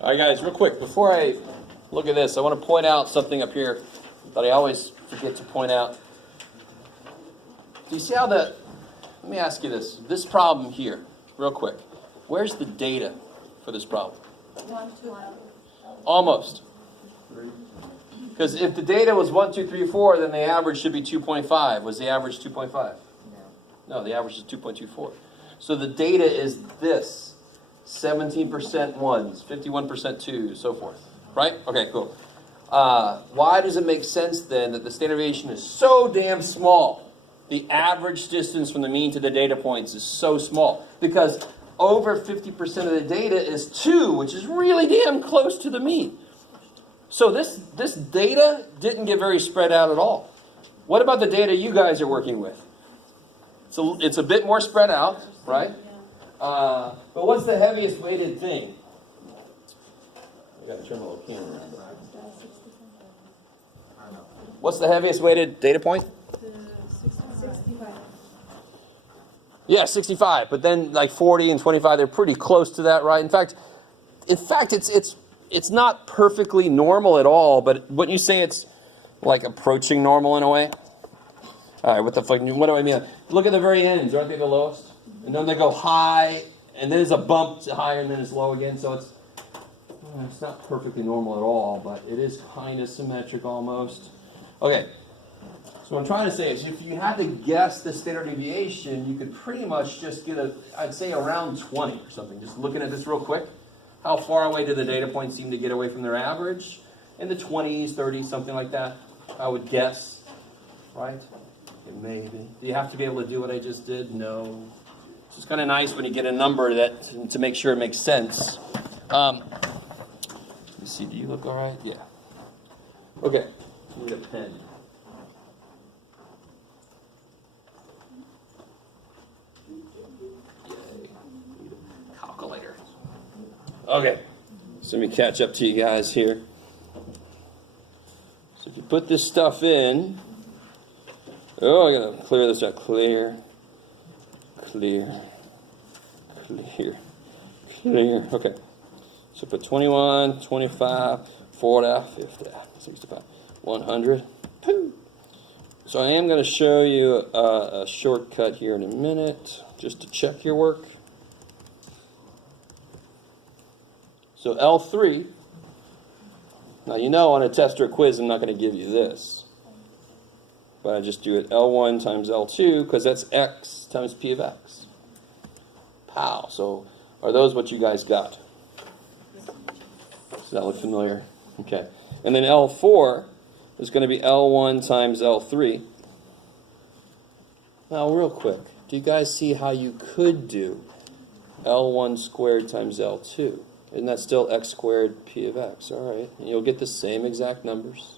All right, guys, real quick, before I look at this, I want to point out something up here that I always forget to point out. Do you see how let me ask you this problem here, real quick. Where's the data for this problem? 1, 2, 1. Almost. Because if the data was 1, 2, 3, 4, then the average should be 2.5. Was the average 2.5? No, the average is 2.24. So the data is this. 17% ones, 51% twos, so forth. Right? Okay, cool. Why does it make sense then that the standard deviation is so damn small? The average distance from the mean to the data points is so small. Because over 50% of the data is 2, which is really damn close to the mean. So this data didn't get very spread out at all. What about the data you guys are working with? So it's a bit more spread out, right? But what's the heaviest weighted thing? I gotta turn my little camera around. What's the heaviest weighted data point? 65. Yeah, 65. But then like 40 and 25, they're pretty close to that, right? In fact, it's not perfectly normal at all. But wouldn't you say it's like approaching normal in a way? All right, what do I mean? Look at the very ends, aren't they the lowest? And then they go high, and then there's a bump to higher, and then it's low again. So it's not perfectly normal at all, but it is kind of symmetric almost. Okay, so what I'm trying to say is if you had to guess the standard deviation, you could pretty much just get I'd say around 20 or something. Just looking at this real quick. How far away do the data points seem to get away from their average? In the 20s, 30s, something like that, I would guess, right? Maybe. Do you have to be able to do what I just did? No. It's just kind of nice when you get a number to make sure it makes sense. Let me see, do you look all right? Yeah. Okay, I need a pen. Yay. Need a calculator. Okay, so let me catch up to you guys here. So if you put this stuff in, oh, I gotta clear this out. Clear. Okay. So put 21, 25, 40, 50, 65, 100. So I am going to show you a shortcut here in a minute, just to check your work. So L3, now you know on a test or a quiz I'm not going to give you this. But I just do it L1 times L2 because that's X times P of X. Pow. So are those what you guys got? Does that look familiar? Okay. And then L4 is going to be L1 times L3. Now real quick, do you guys see how you could do L1 squared times L2? Isn't that still X squared P of X? All right. And you'll get the same exact numbers.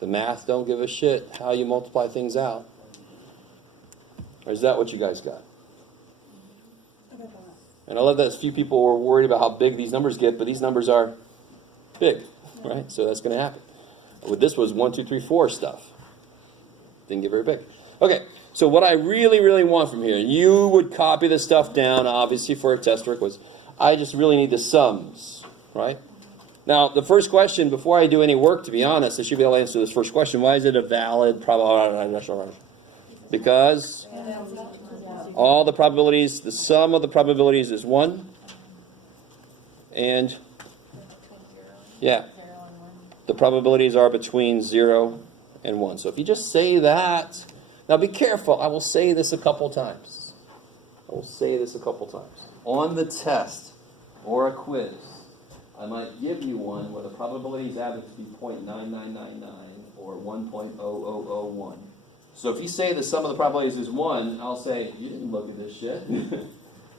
The math don't give a shit how you multiply things out. Or is that what you guys got? And I love that a few people were worried about how big these numbers get, but these numbers are big, right? So that's going to happen. But this was 1, 2, 3, 4 stuff. Didn't get very big. Okay, so what I really, really want from here, you would copy this stuff down, obviously, for a test work, was I just really need the sums, right? Now, the first question, before I do any work, to be honest, I should be able to answer this first question. Why is it a valid probability? Because all the probabilities, the sum of the probabilities is 1. And, yeah, the probabilities are between 0 and 1. So if you just say that, now be careful. I will say this a couple times. On the test or a quiz, I might give you one where the probability is added to be 0.9999 or 1.0001. So if you say the sum of the probabilities is 1, I'll say, you didn't look at this shit.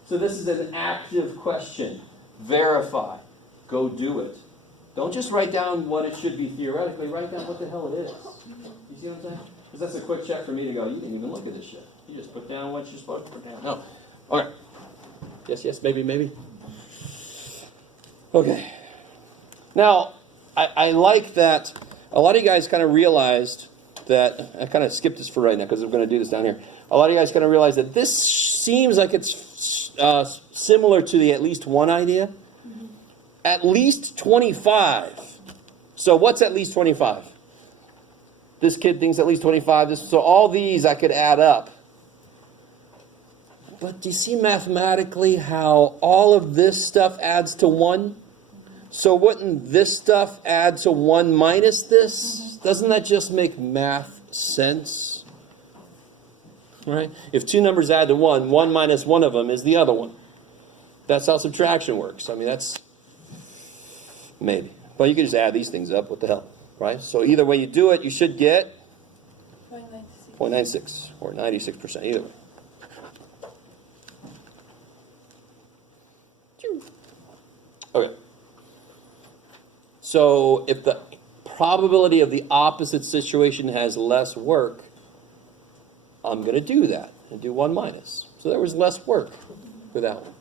So this is an active question. Verify. Go do it. Don't just write down what it should be theoretically. Write down what the hell it is. You see what I'm saying? Because that's a quick check for me to go, you didn't even look at this shit. You just put down what you're supposed to put down. No. All right. Yes, maybe. Okay. Now, I like that a lot of you guys kind of realized that, I kind of skipped this for right now because I'm going to do this down here. A lot of you guys kind of realize that this seems like it's similar to the at least one idea. at least 25. So what's at least 25? This kid thinks at least 25. So all these I could add up. But do you see mathematically how all of this stuff adds to 1? So wouldn't this stuff add to 1 minus this? Doesn't that just make math sense? Right? If two numbers add to 1, 1 minus one of them is the other one. That's how subtraction works. I mean, that's maybe. Well, you can just add these things up. What the hell? Right? So either way you do it, you should get 0.96 or 96%. Either way. Okay. So if the probability of the opposite situation has less work, I'm going to do that and do 1 minus. So there was less work for that one.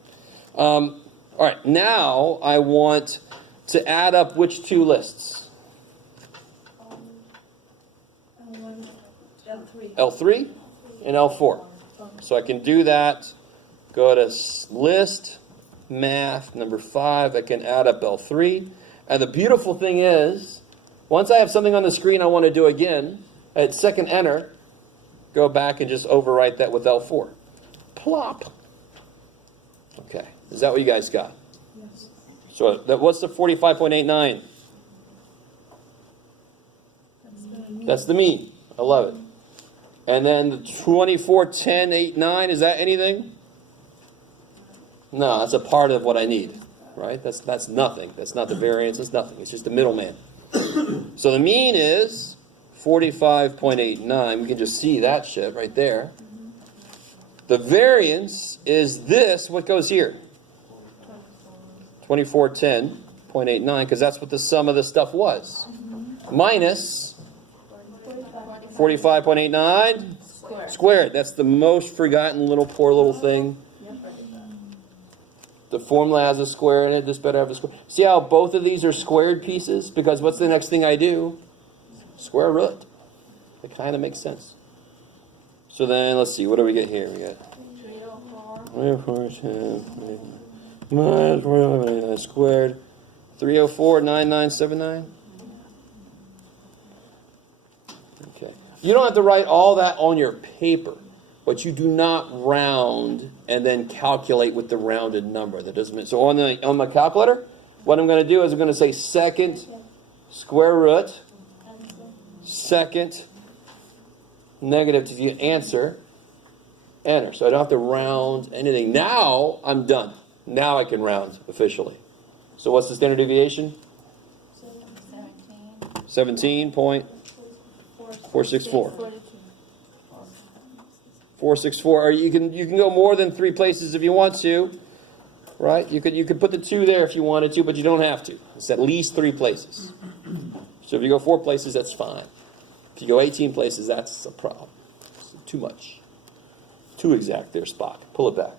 All right, now I want to add up which two lists? L3. L3 and L4. So I can do that. Go to list, math, number 5. I can add up L3. And the beautiful thing is, once I have something on the screen I want to do again, I hit second enter, go back and just overwrite that with L4. Plop. Okay. Is that what you guys got? Yes. So what's the 45.89? That's the mean. I love it. And then the 24.10.89, is that anything? No, that's a part of what I need, right? That's nothing. That's not the variance. It's nothing. It's just the middleman. So the mean is 45.89. We can just see that shit right there. The variance is this. What goes here? 2410.89, because that's what the sum of the stuff was. Minus 45.89 squared. That's the most forgotten little poor little thing. The formula has a square in it. This better have a square. See how both of these are squared pieces? Because what's the next thing I do? Square root. It kind of makes sense. So then, let's see. What do we get here? We got 304 squared. 304.9979. Okay. You don't have to write all that on your paper, but you do not round and then calculate with the rounded number. That doesn't mean, so on my calculator, what I'm going to do is I'm going to say second square root, second negative to the answer, enter. So I don't have to round anything. Now I'm done. Now I can round officially. So what's the standard deviation? 17.464. 464. Or you can go more than 3 places if you want to, right? You could put the 2 there if you wanted to, but you don't have to. It's at least 3 places. So if you go 4 places, that's fine. If you go 18 places, that's a problem. It's too much. Too exact there, Spock. Pull it back.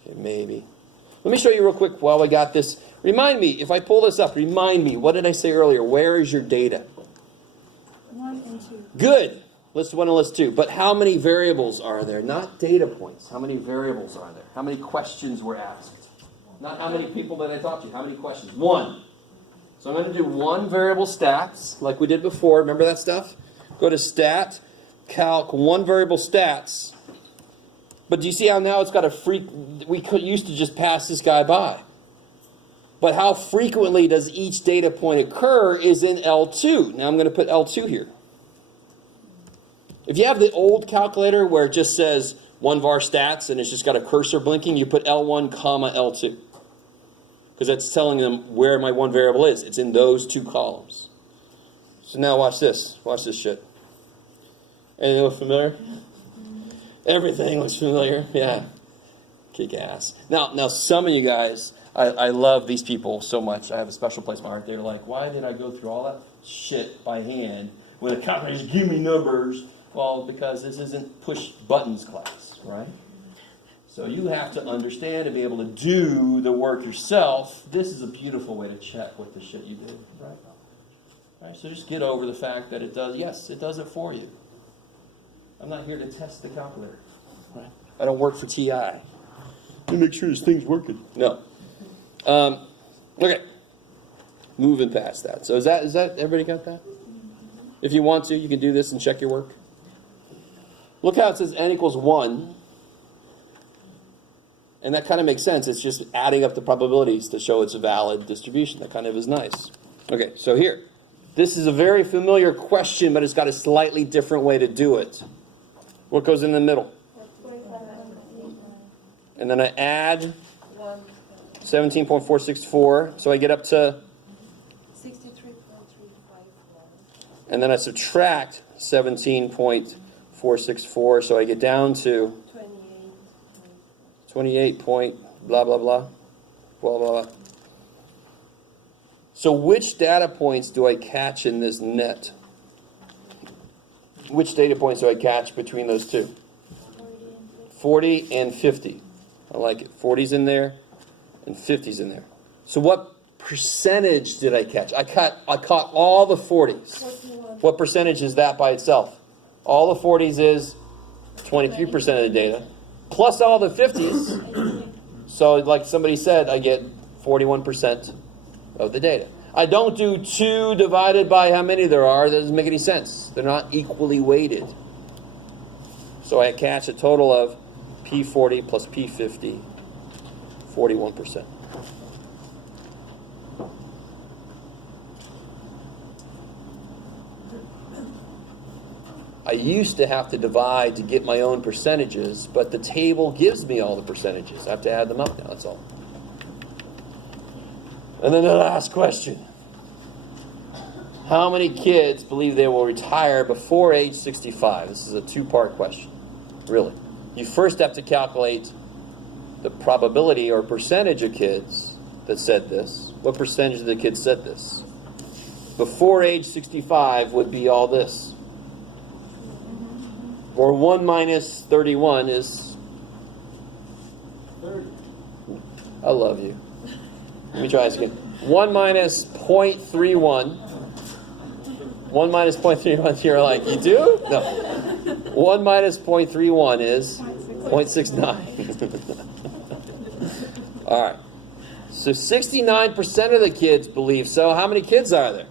Okay, maybe. Let me show you real quick while I got this. Remind me, if I pull this up, remind me, what did I say earlier? Where is your data? 1 and 2. Good. List 1 and list 2. But how many variables are there? Not data points. How many variables are there? How many questions were asked? Not how many people did I talk to. How many questions? 1. So I'm going to do 1 variable stats, like we did before. Remember that stuff? Go to stat, calc, 1 variable stats. But do you see how now it's got a used to just pass this guy by. But how frequently does each data point occur is in L2. Now I'm going to put L2 here. If you have the old calculator where it just says 1 var stats and it's just got a cursor blinking, you put L1, comma L2. Because that's telling them where my 1 variable is. It's in those 2 columns. So now watch this. Watch this shit. Anything look familiar? Everything looks familiar. Yeah. Kick ass. Now some of you guys, I love these people so much. I have a special place in my heart. They're like, why did I go through all that shit by hand when the calculator just give me numbers? Well, because this isn't push buttons class, right? So you have to understand and be able to do the work yourself. This is a beautiful way to check what the shit you did, right? Right? So just get over the fact that it does, yes, it does it for you. I'm not here to test the calculator. Right? I don't work for TI. To make sure this thing's working. No. Okay. Moving past that. So is that everybody got that? If you want to, you can do this and check your work. Look how it says n equals 1. And that kind of makes sense. It's just adding up the probabilities to show it's a valid distribution. That kind of is nice. Okay, so here. This is a very familiar question, but it's got a slightly different way to do it. What goes in the middle? And then I add 17.464, so I get up to, 63.351. and then I subtract 17.464, so I get down to 28 point blah, blah, blah, blah, blah, blah. So which data points do I catch in this net? Which data points do I catch between those two? 40 and 50. I like it. 40's in there and 50's in there. So what percentage did I catch? I caught all the 40's. 41. What percentage is that by itself? All the 40's is 23% of the data, plus all the 50's. So like somebody said, I get 41% of the data. I don't do 2 divided by how many there are. That doesn't make any sense. They're not equally weighted. So I catch a total of P40 plus P50, 41%. I used to have to divide to get my own percentages, but the table gives me all the percentages. I have to add them up now, that's all. And then the last question. How many kids believe they will retire before age 65? This is a 2-part question, really. You first have to calculate the probability or percentage of kids that said this. What percentage of the kids said this? Before age 65 would be all this. Or 1 minus 31 is 30. I love you. Let me try this again. 1 minus 0.31. 1 minus 0.31, you're like, you do? No. 1 minus 0.31 is 0.69. All right. So 69% of the kids believe so. How many kids are there?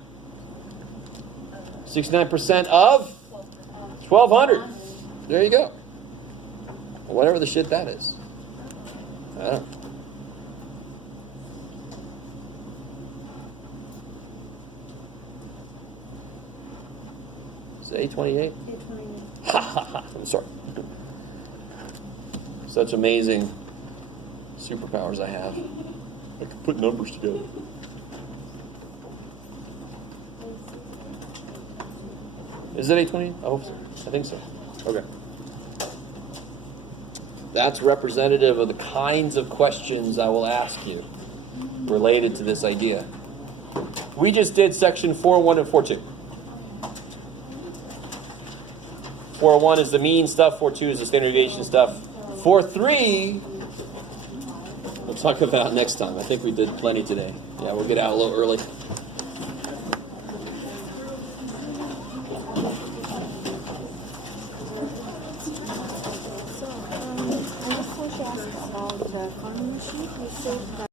69% of 1,200. There you go. Whatever the shit that is. I don't know. Is it 828? 828. Ha ha ha. I'm sorry. Such amazing superpowers I have. I can put numbers together. Is it 820? I hope so. I think so. Okay. That's representative of the kinds of questions I will ask you related to this idea. We just did section 4.1 and 4.2. 4.1 is the mean stuff, 4.2 is the standard deviation stuff. 4.3 we'll talk about next time. I think we did plenty today. Yeah, we'll get out a little early. So, I just want to ask about the farming machine. You said that